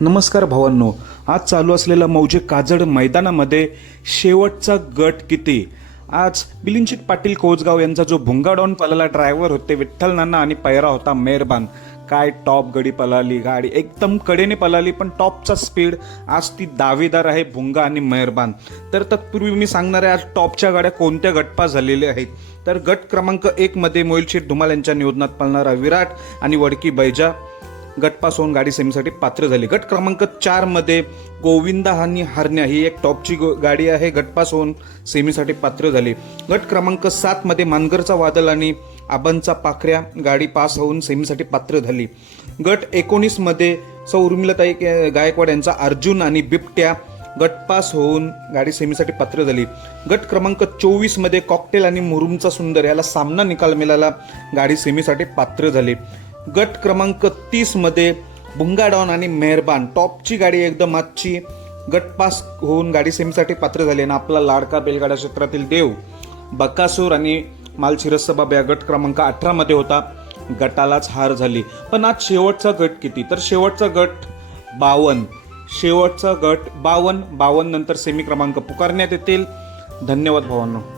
नमस्कार भावांनो आज चालू असलेल्या मौजे काजड मैदानामध्ये शेवटचा गट किती? आज बिलिंचित पाटील कोचगाव यांचा जो भुंगाडॉन पलाला ड्रायव्हर होते विठ्ठल नाना आणि पैरा होता मेहरबान. काय टॉप गडी पलाली गाडी एकदम कडेने पलाली पण टॉपचा स्पीड आज ती दावेदार आहे भुंगा आणि मेहरबान. तर तत्पूर्वी मी सांगणार आहे आज टॉपच्या गाड्या कोणत्या गटपास झालेल्या आहेत? तर गट क्रमांक एकमध्ये मोईलशीर धुमाल यांच्या नियोजनात पळणारा विराट आणि वडकी बैजा. गटपास होऊन गाडी सेमीसाठी पात्र झाली. गट क्रमांक चारमध्ये गोविंदा हानी हरण्या ही एक टॉपची गो- गाडी आहे. गटपास होऊन सेमीसाठी पात्र झाली. गट क्रमांक सातमध्ये मानगरचा वादल आणि आबांचा पाखऱ्या गाडी पास होऊन सेमीसाठी पात्र झाली. गट एकोणीसमध्ये सौ उर्मिलाताई के- गायकवाड यांचा अर्जुन आणि बिबट्या गटपास होऊन गाडी सेमीसाठी पात्र झाली. गट क्रमांक चोवीसमध्ये कॉकटेल आणि मुरुमचा सुंदर याला सामना निकाल मिळाला. गाडी सेमीसाठी पात्र झाली. गट क्रमांक तीसमध्ये बुंगाडॉन आणि मेहरबान. टॉपची गाडी एकदम आजची. गटपास होऊन गाडी सेमीसाठी पात्र झाली आणि आपला लाडका बेलगाडा क्षेत्रातील देव बकासूर आणि मालशिरसबाब या गट क्रमांक अठरामध्ये होता. गटालाच हार झाली. पण आज शेवटचा गट किती? तर शेवटचा गट बावन. शेवटचा गट बावन. बावन नंतर सेमी क्रमांक पुकारण्यात येतील. धन्यवाद भावांनो.